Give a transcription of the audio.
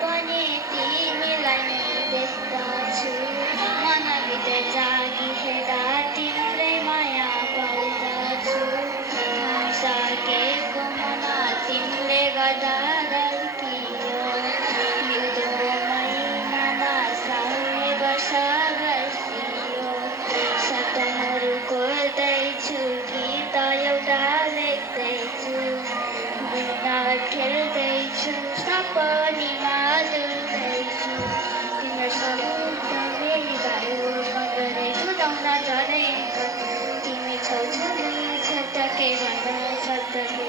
पनि तिमीलाई नै देख्दछु मनभित्र जागिहेर्दा तिम्रै माया पाउँदछु नसकेको मन तिमीले गर्दा रल्कियो मिल्दो महिनामा साउने वर्ष बसियो सपनाहरू कोर्दैछु गीत एउटा लेख्दैछु गुण खेल्दैछु सपनीमा डुल्दैछु तिम्रो शब्द मेरी भयो मगरै जुदाउन झनै तिमी छौ छुली छटके भन्दा शब्दले